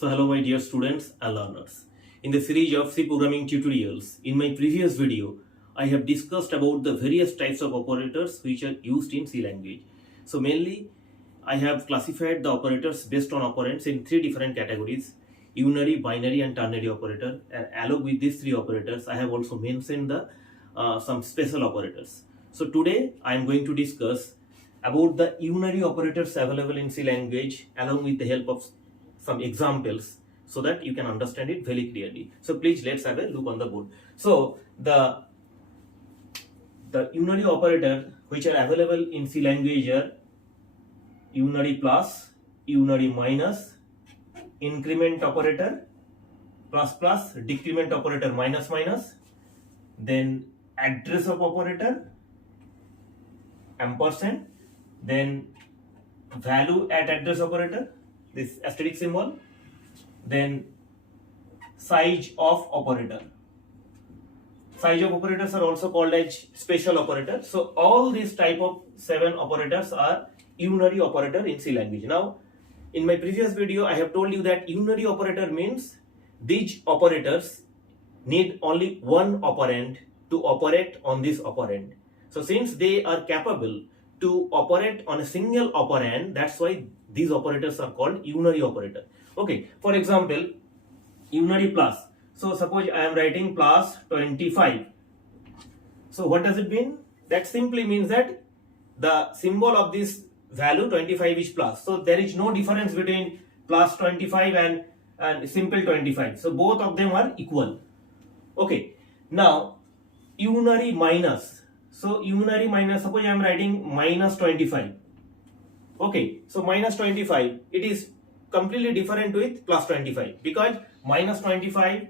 So hello my dear students and learners. In the series of C programming tutorials, in my previous video, I have discussed about the various types of operators which are used in C language. So mainly, I have classified the operators based on operands in three different categories: unary, binary and ternary operator. And along with these three operators, I have also mentioned the some special operators. So today I am going to discuss about the unary operators available in C language along with the help of some examples so that you can understand it very clearly. So please let's have a look on the board. So the unary operator which are available in C language are unary plus, unary minus, increment operator, plus plus, decrement operator, minus minus, then address of operator, ampersand, then value at address operator, this asterisk symbol, then size of operator. Size of operators are also called as special operators. So all these type of 7 operators are unary operator in C language. Now in my previous video I have told you that unary operator means these operators need only one operand to operate on this operand. So since they are capable to operate on a single operand, that's why these operators are called unary operator. Okay, for example, unary plus. So suppose I am writing plus 25. So what does it mean? That simply means that the symbol of this value 25 is plus. So there is no difference between plus 25 and simple 25. So both of them are equal. Okay, now unary minus. So unary minus, suppose I am writing minus 25. Okay, so minus 25, it is completely different with plus 25 because minus 25,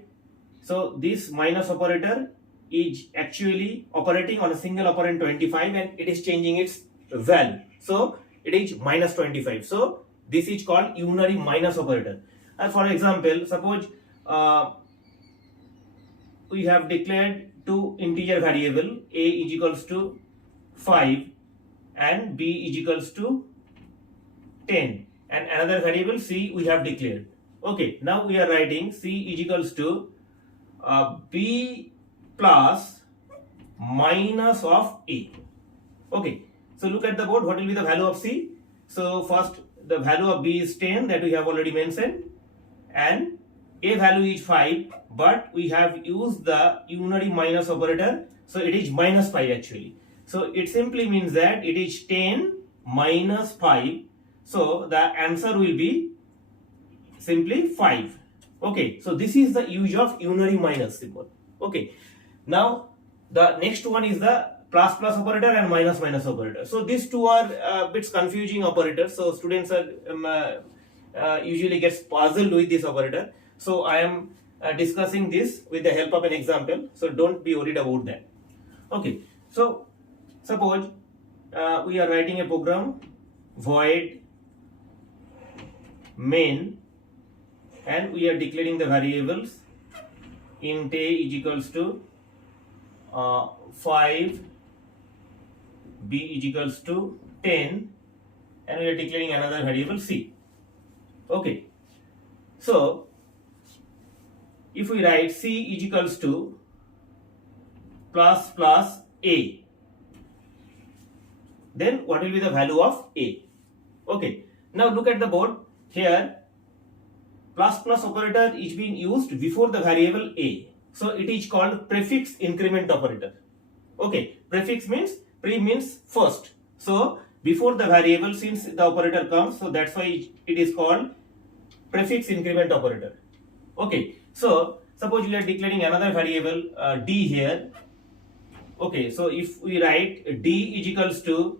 so this minus operator is actually operating on a single operand 25 and it is changing its value. So it is minus 25. So this is called unary minus operator. And for example, suppose we have declared two integer variable, a is equals to 5 and b is equals to 10, and another variable c we have declared. Okay, now we are writing c is equals to b plus minus of a. Okay, so look at the board, what will be the value of c? So first the value of b is 10, that we have already mentioned, and a value is 5, but we have used the unary minus operator, so it is minus 5 actually. So it simply means that it is 10 minus 5, so the answer will be simply 5. Okay, so this is the use of unary minus symbol. Okay, now the next one is the plus plus operator and minus minus operator. So these two are bit confusing operators, so students are usually gets puzzled with this operator. So I am discussing this with the help of an example, so don't be worried about that. Okay, so suppose we are writing a program void main and we are declaring the variables int a is equals to 5, b is equals to 10, and we are declaring another variable c. Okay, so if we write c is equals to plus plus a, then what will be the value of a? Okay, now look at the board. Here plus plus operator is being used before the variable a, so it is called prefix increment operator. Okay, prefix means pre means first, so before the variable, since the operator comes, so that's why it is called prefix increment operator. Okay, so suppose we are declaring another variable d here. Okay, so if we write d is equals to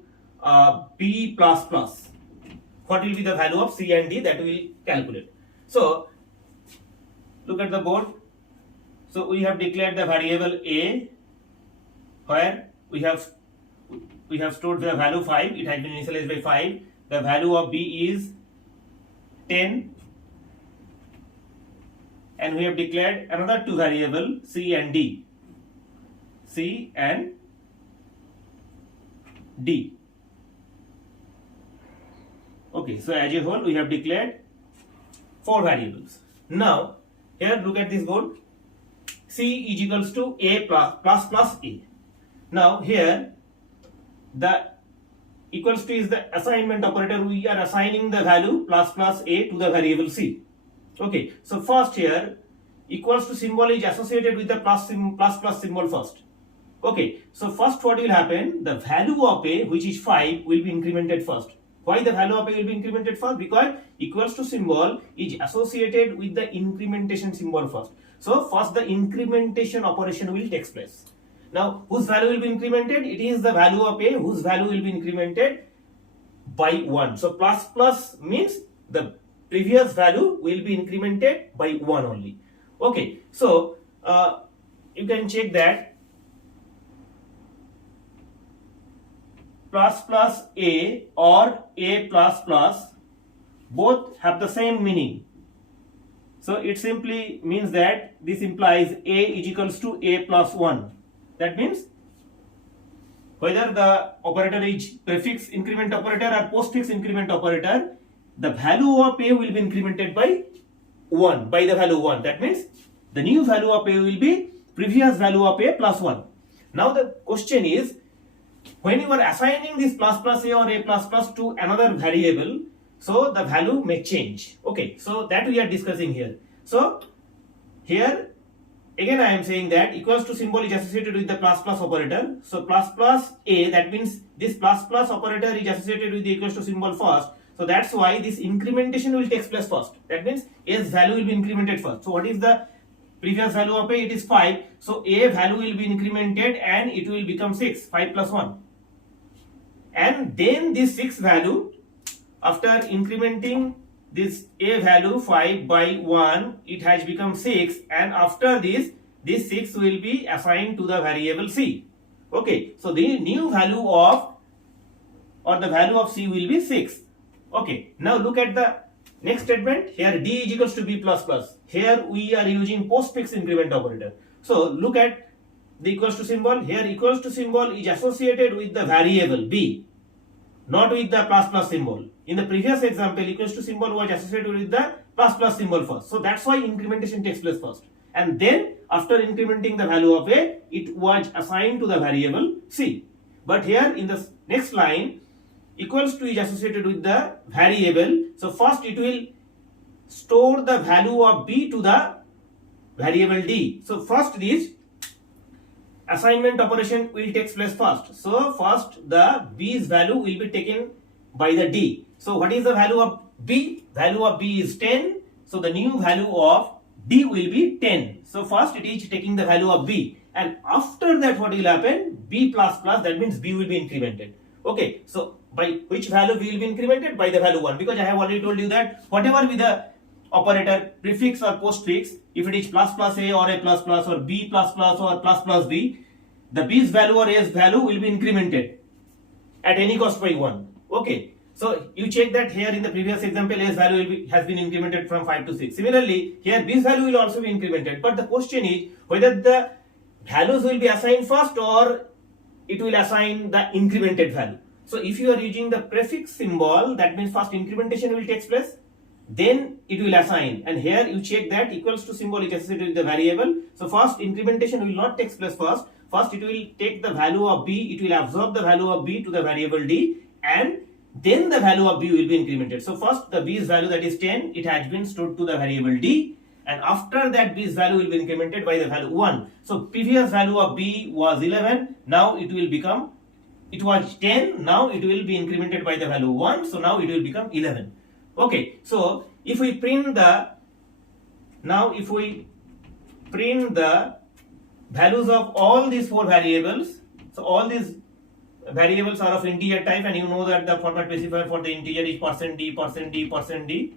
b plus plus, what will be the value of c and d? That we will calculate. So look at the board. So we have declared the variable a, where we have stored the value 5. It has been initialized by 5. The value of b is 10, and we have declared another two variable c and d. C and d. Okay, so as a whole we have declared 4 variables. Now here look at this board. C is equals to A plus A. Now here the equals to is the assignment operator. We are assigning the value plus A to the variable C. Okay, so first here equals to symbol is associated with the plus symbol first. Okay, so first what will happen, the value of A, which is 5, will be incremented first. Why the value of A will be incremented first? Because equals to symbol is associated with the incrementation symbol first. So first the incrementation operation will take place. Now whose value will be incremented? It is the value of A whose value will be incremented by 1. So plus means the previous value will be incremented by 1 only. Okay, so you can check that plus A or A plus both have the same meaning. So it simply means that this implies A is equals to A plus 1. That means whether the operator is prefix increment operator or postfix increment operator, the value of A will be incremented by 1, by the value 1. That means the new value of A will be previous value of A plus 1. Now the question is, when you are assigning this plus A or A plus to another variable, so the value may change. Okay, so that we are discussing here. So here again I am saying that equals to symbol is associated with the plus operator. So plus A, that means this plus operator is associated with the equals to symbol first. So that's why this incrementation will take place first. That means A's value will be incremented first. So what is the previous value of A? It is 5. So A value will be incremented and it will become 6. 5 plus 1. And then this 6 value, after incrementing this A value 5 by 1, it has become 6, and after this 6 will be assigned to the variable C. Okay, so the new value of or the value of C will be 6. Okay, now look at the next statement. Here D is equals to B plus plus. Here we are using postfix increment operator. So look at the equals to symbol. Here equals to symbol is associated with the variable B, not with the plus symbol. In the previous example, equals to symbol was associated with the plus symbol first. So that's why incrementation takes place first. And then after incrementing the value of A, it was assigned to the variable C. But here in the next line, equals to is associated with the variable. So first it will store the value of B to the variable D. So first this assignment operation will take place first. So first the B's value will be taken by the D. So what is the value of B? Value of B is 10. So the new value of D will be 10. So first it is taking the value of B, and after that what will happen? B plus, that means B will be incremented. Okay, so by which value B will be incremented? By the value 1, because I have already told you that whatever be the operator, prefix or postfix, if it is plus A or A plus or B plus or plus B, the B's value or A's value will be incremented at any cost by 1. Okay, so you check that here in the previous example, A's value has been incremented from 5 to 6. Similarly, here B's value will also be incremented. But the question is whether the values will be assigned first or it will assign the incremented value. So if you are using the prefix symbol, that means first incrementation will take place, then it will assign. And here you check that equals to symbol is associated with the variable. So first incrementation will not take place first. First it will take the value of B, it will absorb the value of B to the variable D, and then the value of B will be incremented. So first the B's value, that is 10, it has been stored to the variable D, and after that B's value will be incremented by the value 1. So previous value of B was 11, now it will become, it was 10, now it will be incremented by the value 1, so now it will become 11. Okay, so if we print the, now if we print the values of all these 4 variables, so all these variables are of integer type, and you know that the format specifier for the integer is %d.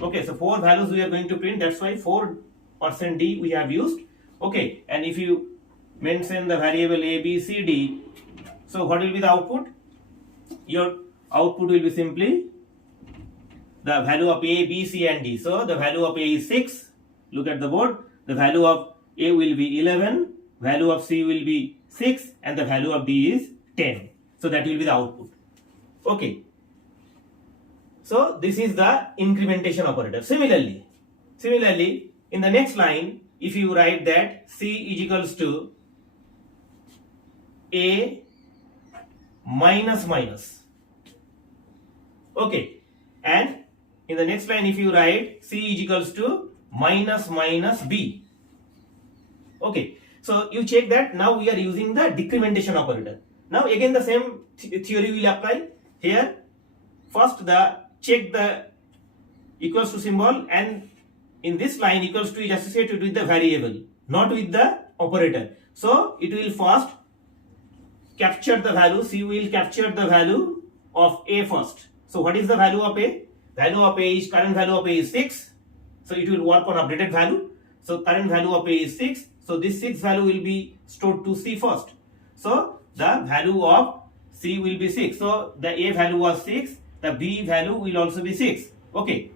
Okay, so 4 values we are going to print, that's why %d we have used. Okay, and if you mention the variable a, b, c, d, so what will be the output? Your output will be simply the value of a, b, c and d. So the value of a is 6, look at the board, the value of a will be 11, value of c will be 6, and the value of d is 10. So that will be the output. Okay. So this is the incrementation operator. Similarly, Similarly, in the next line, if you write that C is equals to A minus minus, okay, and in the next line if you write C is equals to minus minus B, okay, so you check that now we are using the decrementation operator. Now again the same theory will apply here. First the check the equals to symbol, and in this line equals to is associated with the variable, not with the operator. So it will first capture the value. C will capture the value of A first. So what is the value of A? Value of A is, current value of A is 6. So it will work on updated value. So current value of A is 6. So this 6 value will be stored to C first. So the value of C will be 6. So the A value was 6. The B value will also be 6. Okay.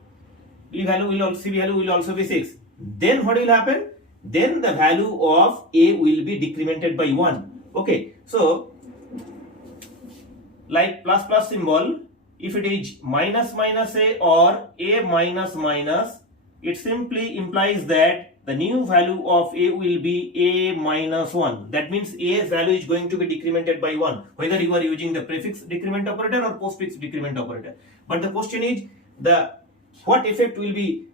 B value will also, C value will also be 6. Then what will happen? Then the value of A will be decremented by 1. Okay. So like plus plus symbol, if it is minus minus A or A minus minus, it simply implies that the new value of A will be A minus 1. That means A's value is going to be decremented by 1, whether you are using the prefix decrement operator or postfix decrement operator. But the question is what effect will be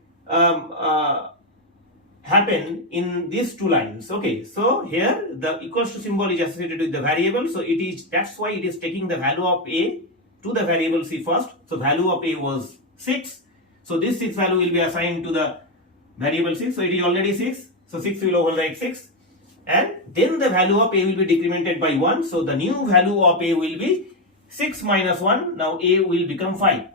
happen in these two lines. Okay, so here the equals to symbol is associated with the variable, so it is, that's why it is taking the value of A to the variable C first. So value of A was 6, so this 6 value will be assigned to the variable 6, so it is already 6, so 6 will overwrite 6, and then the value of A will be decremented by 1, so the new value of A will be 6 minus 1, now A will become 5.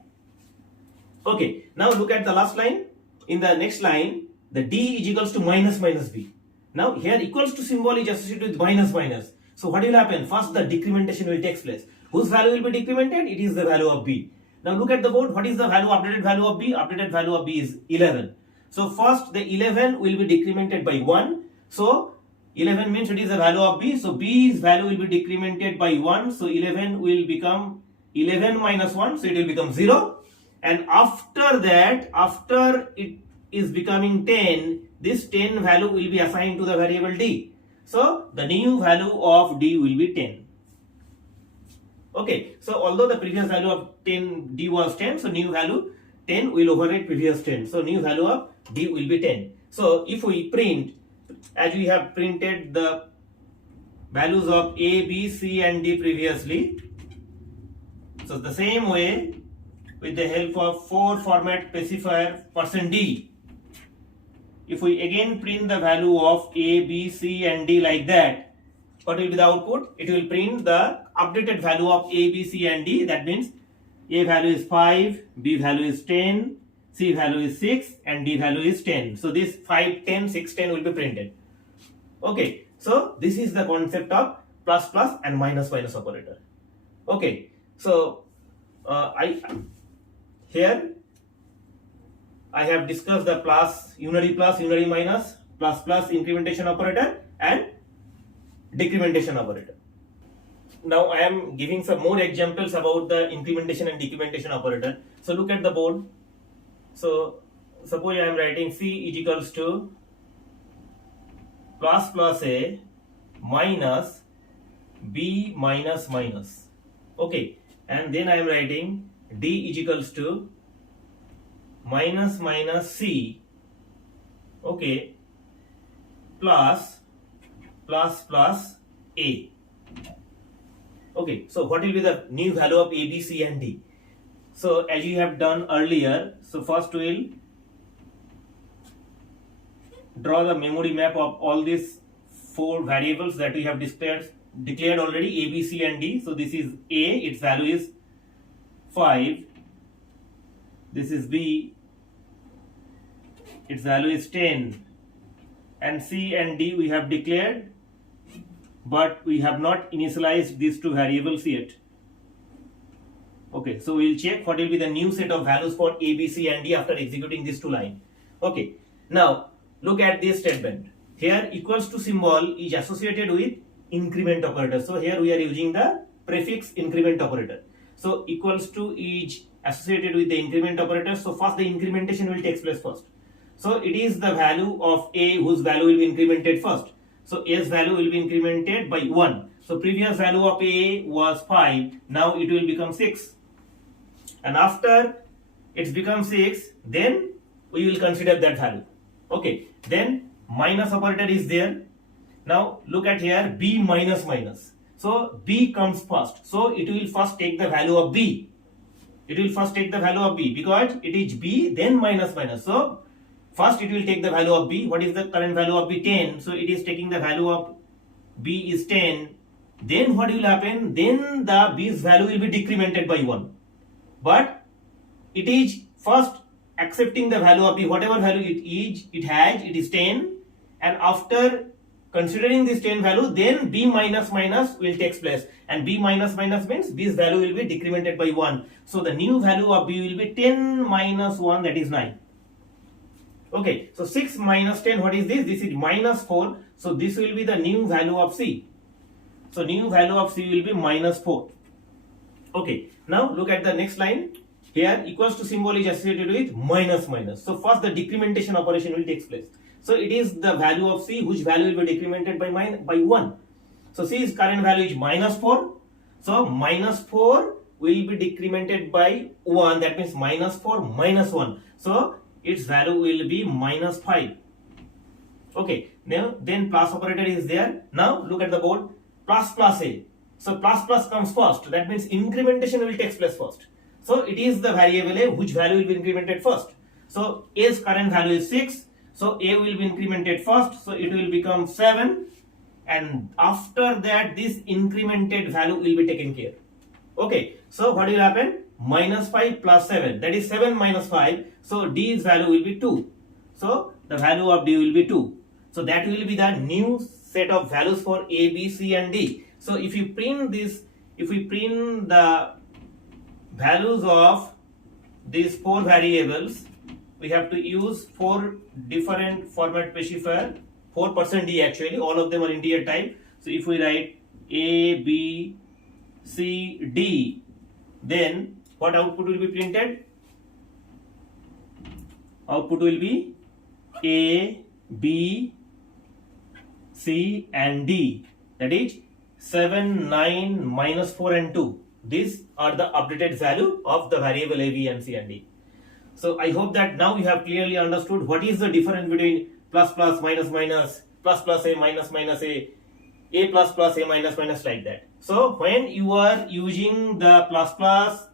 Okay, now look at the last line. In the next line, the D is equals to minus minus B. Now here equals to symbol is associated with minus minus. So what will happen? First the decrementation will take place. Whose value will be decremented? It is the value of B. Now look at the board. What is the value, updated value of B? Updated value of B is 11. So first the 11 will be decremented by 1. So 11 means it is the value of B. So B's value will be decremented by 1. So 11 will become 11 minus 1. So it will become 0. And after that, after it is becoming 10, this 10 value will be assigned to the variable D. So the new value of D will be 10. Okay, so although the previous value of 10 D was 10, so new value 10 will override previous 10. So new value of D will be 10. So if we print, as we have printed the values of A, B, C and D previously, so the same way, with the help of 4 format specifier %D, if we again print the value of A, B, C and D like that, what will be the output? It will print the updated value of A, B, C and D. That means A value is 5, B value is 10, C value is 6 and D value is 10. So this 5, 10, 6, 10 will be printed. Okay, so this is the concept of plus plus and minus minus operator. Okay, so here I have discussed the plus, unary minus, plus plus incrementation operator and decrementation operator. Now I am giving some more examples about the incrementation and decrementation operator. So look at the board. So suppose I am writing C is equals to plus plus A minus B minus minus. Okay, and then I am writing D is equals to minus minus C, okay, plus plus plus A. Okay, so what will be the new value of A, B, C and D? So as you have done earlier, so first we will draw the memory map of all these 4 variables that we have declared already, A, B, C and D. So this is A, its value is 5. This is B, its value is 10, and C and D we have declared, but we have not initialized these 2 variables yet. Okay, so we will check what will be the new set of values for A, B, C and D after executing these 2 lines. Okay, now look at this statement. Here equals to symbol is associated with increment operator. So here we are using the prefix increment operator. So equals to is associated with the increment operator. So first the incrementation will take place first. So it is the value of A whose value will be incremented first. So A's value will be incremented by 1. So previous value of A was 5, now it will become 6. And after it's become 6, then we will consider that value. Okay, then minus operator is there. Now look at here, B minus minus. So B comes first. So it will first take the value of B. It will first take the value of B because it is B then minus minus. So first it will take the value of B. What is the current value of B? 10. So it is taking the value of B is 10. Then what will happen? Then the B's value will be decremented by 1. But it is first accepting the value of B, whatever value it has, it is 10. And after considering this 10 value, then B minus minus will take place. And B minus minus means B's value will be decremented by 1. So the new value of B will be 10 minus 1, that is 9. Okay, so 6 minus 10, what is this? This is minus 4. So this will be the new value of C. So new value of C will be minus 4. Okay, now look at the next line. Here equals to symbol is associated with minus minus. So first the decrementation operation will take place. So it is the value of C whose value will be decremented by 1. So C's current value is minus 4. So minus 4 will be decremented by 1. That means minus 4 minus 1. So its value will be minus 5. Okay, now then plus operator is there. Now look at the board. Plus plus A. So plus plus comes first. That means incrementation will take place first. So it is the variable A which value will be incremented first. So A's current value is 6. So A will be incremented first. So it will become 7. And after that this incremented value will be taken care. Okay. So what will happen? Minus 5 plus 7. That is 7 minus 5. So D's value will be 2. So the value of D will be 2. So that will be the new set of values for A, B, C and D. So if you print this, if we print the values of these 4 variables, we have to use 4 different format specifier, 4% D actually, all of them are integer type. So if we write A, B, C, D, then what output will be printed? Output will be A, B, C and D, that is 7, 9, minus 4 and 2. These are the updated value of the variable A, B and C and D. So I hope that now you have clearly understood what is the difference between plus plus, minus minus, plus plus A, minus minus A plus plus A, minus minus, like that. So when you are using the plus plus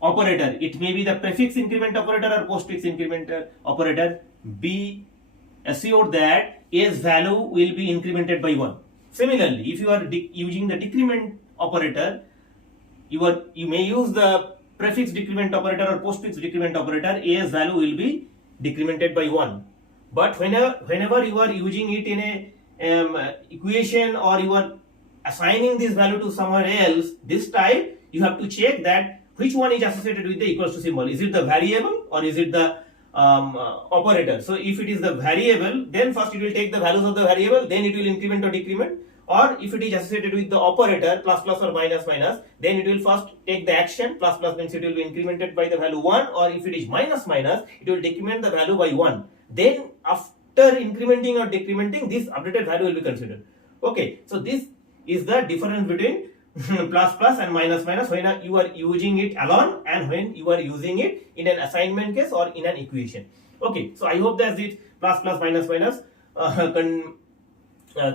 operator, it may be the prefix increment operator or postfix increment operator, be assured that A's value will be incremented by 1. Similarly, if you are using the decrement operator, you may use the prefix decrement operator or postfix decrement operator, A's value will be decremented by 1. But whenever you are using it in a equation or you are assigning this value to somewhere else, this time you have to check that which one is associated with the equals to symbol. Is it the variable or is it the operator? So if it is the variable, then first it will take the values of the variable, then it will increment or decrement. Or if it is associated with the operator plus plus or minus minus, then it will first take the action. Plus plus means it will be incremented by the value 1, or if it is minus minus, it will decrement the value by 1. Then after incrementing or decrementing, this updated value will be considered. Okay, so this is the difference between plus plus and minus minus when you are using it alone and when you are using it in an assignment case or in an equation. Okay, so I hope that this plus plus minus minus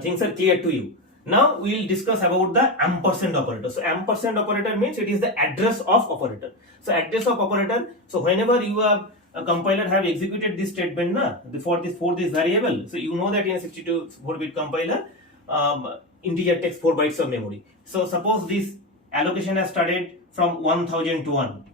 things are clear to you. Now we will discuss about the ampersand operator. So ampersand operator means it is the address of operator. So address of operator. So whenever you have a compiler have executed this statement for this variable, so you know that in a 64-bit compiler, integer takes 4 bytes of memory. So suppose this allocation has started from 1000 to 1.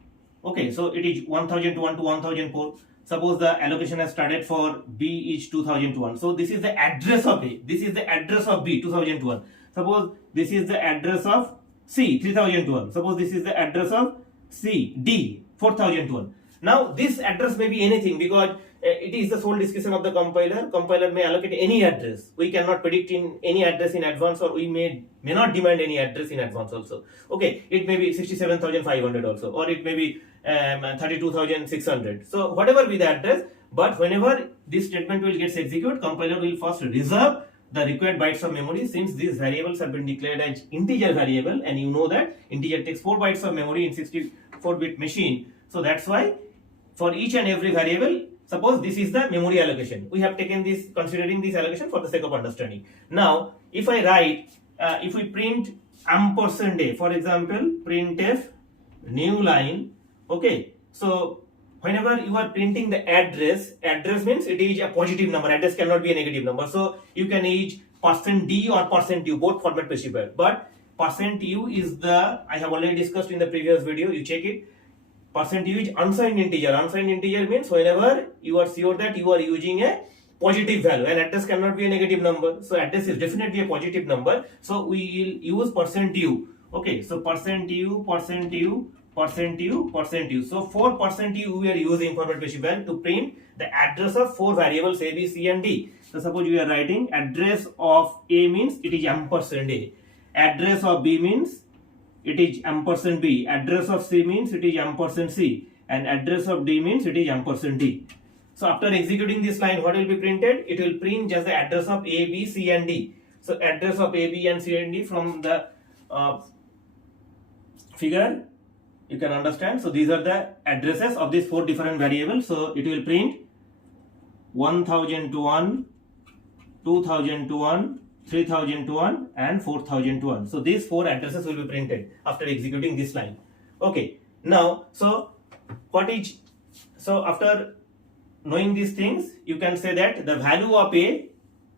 Okay, so it is 1000 to 1 to 1004. Suppose the allocation has started for B is 2000 to 1. So this is the address of A. This is the address of B 2000 to 1. Suppose this is the address of C 3000 to 1. Suppose this is the address of C D 4000 to 1. Now this address may be anything because it is the sole discretion of the compiler. Compiler may allocate any address. We cannot predict in any address in advance, or we may not demand any address in advance also. Okay, it may be 67,500 also, or it may be 32,600. So whatever be the address, But whenever this statement will get executed, compiler will first reserve the required bytes of memory, since these variables have been declared as integer variable, and you know that integer takes 4 bytes of memory in 64-bit machine. So that's why for each and every variable, suppose this is the memory allocation, we have taken this, considering this allocation for the sake of understanding. Now if I write, if we print %a, for example, printf new line, okay, so whenever you are printing the address means it is a positive number, address cannot be a negative number, so you can use %d or %u, both format specified, but %u is the, I have already discussed in the previous video, you check it. %u is unsigned integer. Unsigned integer means whenever you are sure that you are using a positive value, and address cannot be a negative number, so address is definitely a positive number, so we will use %u. Okay, so %u, so for %u we are using format specifier to print the address of 4 variables a, b, c and d. So suppose we are writing address of a means it is %a, address of b means it is %b, address of c means it is %c, and address of d means it is %d. So after executing this line, what will be printed? It will print just the address of a, b, c and d. So address of a, b and c and d from the figure you can understand. So these are the addresses of these 4 different variables. So it will print 1001, 2001, 3001 and 4001. So these 4 addresses will be printed after executing this line. Okay, now so after knowing these things, you can say that the value of a,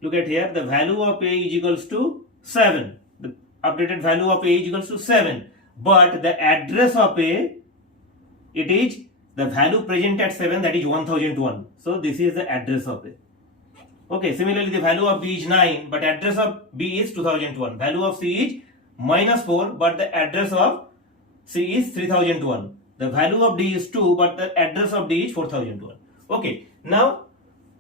look at here, the value of a is equals to 7, the updated value of a is equals to 7, but the address of a, it is the value present at 7, that is 1001. So this is the address of a. Okay, similarly the value of b is 9, but address of b is 2001. Value of c is -4, but the address of c is 3001. The value of d is 2, but the address of d is 4001. Okay, now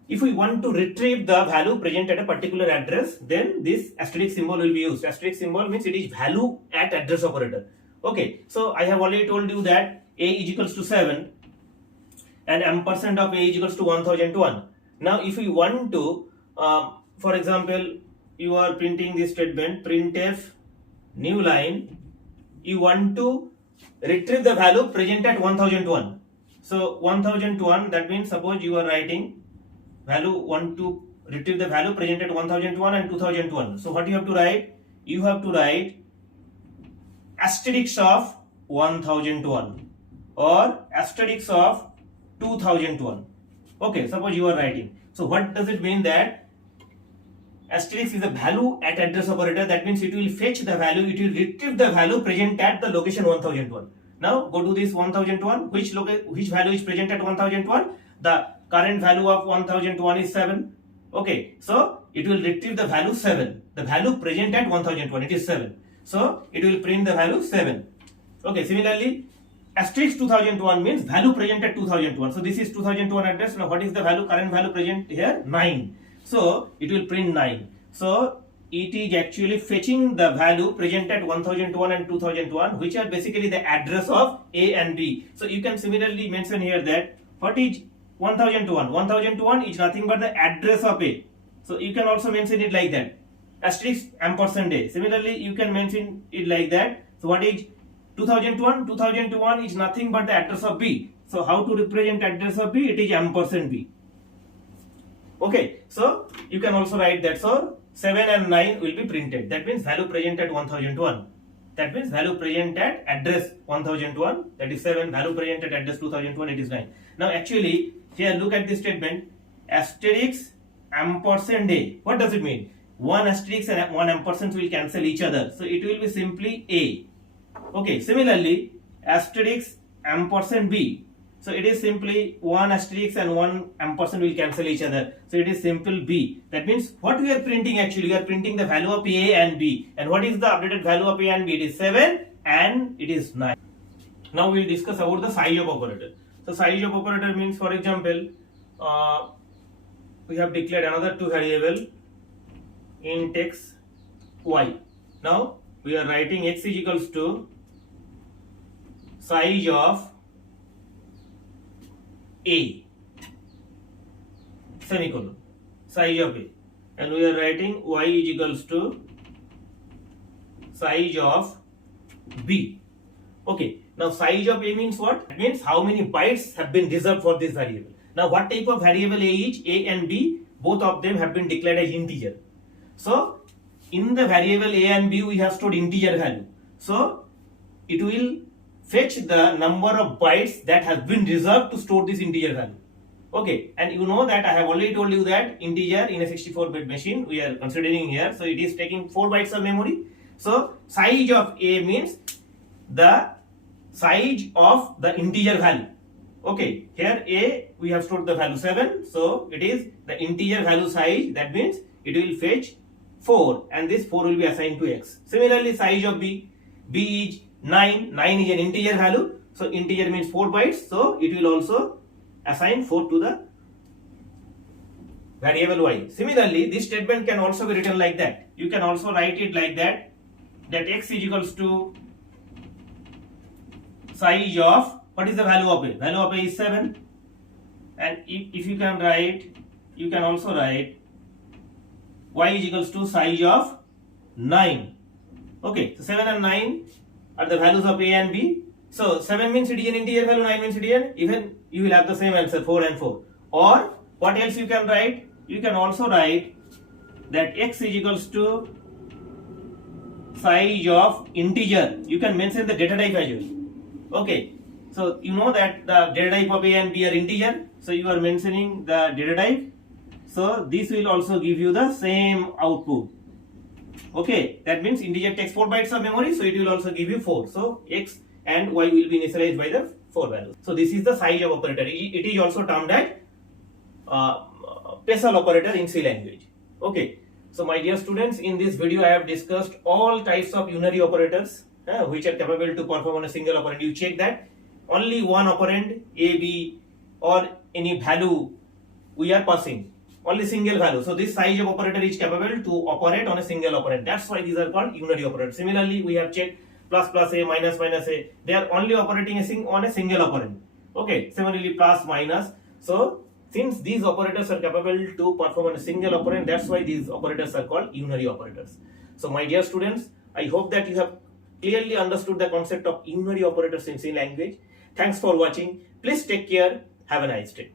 if we want to retrieve the value present at a particular address, then this asterisk symbol will be used. Asterisk symbol means it is value at address operator. Okay, so I have already told you that a is equals to 7 and ampersand of a is equals to 1001. Now if we want to, for example, you are printing this statement printf new line, you want to retrieve the value present at 1001. So 1001, that means suppose you are writing value, want to retrieve the value present at 1001 and 2001. So what you have to write? You have to write asterisk of 1001 or asterisk of 2001. Okay, suppose you are writing. So what does it mean? That asterisk is a value at address operator, that means it will fetch the value, it will retrieve the value present at the location 1001. Now go to this 1001, which value is present at 1001? The current value of 1001 is 7. Okay, so it will retrieve the value 7. The value present at 1001, it is 7. So it will print the value 7. Okay, similarly asterisk 2001 means value present at 2001. So this is 2001 address. Now what is the value, current value present here? 9. So it will print 9. So it is actually fetching the value present at 1001 and 2001, which are basically the address of A and B. So you can similarly mention here that what is 1001? 1001 is nothing but the address of A. So you can also mention it like that. Asterisk ampersand A. Similarly, you can mention it like that. So what is 2001? 2001 is nothing but the address of B. So how to represent address of B? It is ampersand B. Okay, so you can also write that. So 7 and 9 will be printed. That means value present at 1001. That means value present at address 1001, that is 7. Value present at address 2001, it is 9. Now actually here look at this statement, asterisk ampersand A. What does it mean? One asterisk and one ampersand will cancel each other. So it will be simply A. Okay, similarly asterisk ampersand B. So it is simply one asterisk and one ampersand will cancel each other. So it is simple B. That means what we are printing actually, we are printing the value of A and B. And what is the updated value of A and B? It is 7 and it is 9. Now we will discuss about the sizeof operator. So sizeof operator means, for example, we have declared another two variable int x, y. Now we are writing x is equals to size of A. semicolon, size of A, and we are writing y is equals to size of B. Okay, now size of A means what? It means how many bytes have been reserved for this variable. Now what type of variable A is? A and B, both of them have been declared as integer. So in the variable A and B we have stored integer value. So it will fetch the number of bytes that has been reserved to store this integer value. Okay, and you know that I have already told you that integer in a 64-bit machine we are considering here. So it is taking 4 bytes of memory. So size of A means the size of the integer value. Okay, here A we have stored the value 7, so it is the integer value size, that means it will fetch 4 and this 4 will be assigned to X. Similarly, size of B is 9, 9 is an integer value, so integer means 4 bytes, so it will also assign 4 to the variable Y. Similarly, this statement can also be written like that. You can also write it like that X is equals to size of, what is the value of A? Value of A is 7, and if you can write, you can also write Y is equals to size of 9. Okay, so 7 and 9 are the values of A and B. So 7 means it is an integer value, 9 means it is an, even you will have the same answer, 4 and 4. Or what else you can write? You can also write that X is equals to size of integer. You can mention the data type as well. Okay, so you know that the data type of A and B are integer, so you are mentioning the data type. So this will also give you the same output. Okay, that means integer takes 4 bytes of memory, so it will also give you 4. So X and Y will be initialized by the 4 values. So this is the size of operator. It is also termed as special operator in C language. Okay, so my dear students, in this video I have discussed all types of unary operators which are capable to perform on a single operand. You check that only one operand A, B or any value we are passing, only single value. So this size of operator is capable to operate on a single operand. That's why these are called unary operators. Similarly, we have checked plus plus A, minus minus A. They are only operating on a single operand. Okay, similarly plus minus. So since these operators are capable to perform on a single operand, that's why these operators are called unary operators. So my dear students, I hope that you have clearly understood the concept of unary operators in C language. Thanks for watching. Please take care. Have a nice day.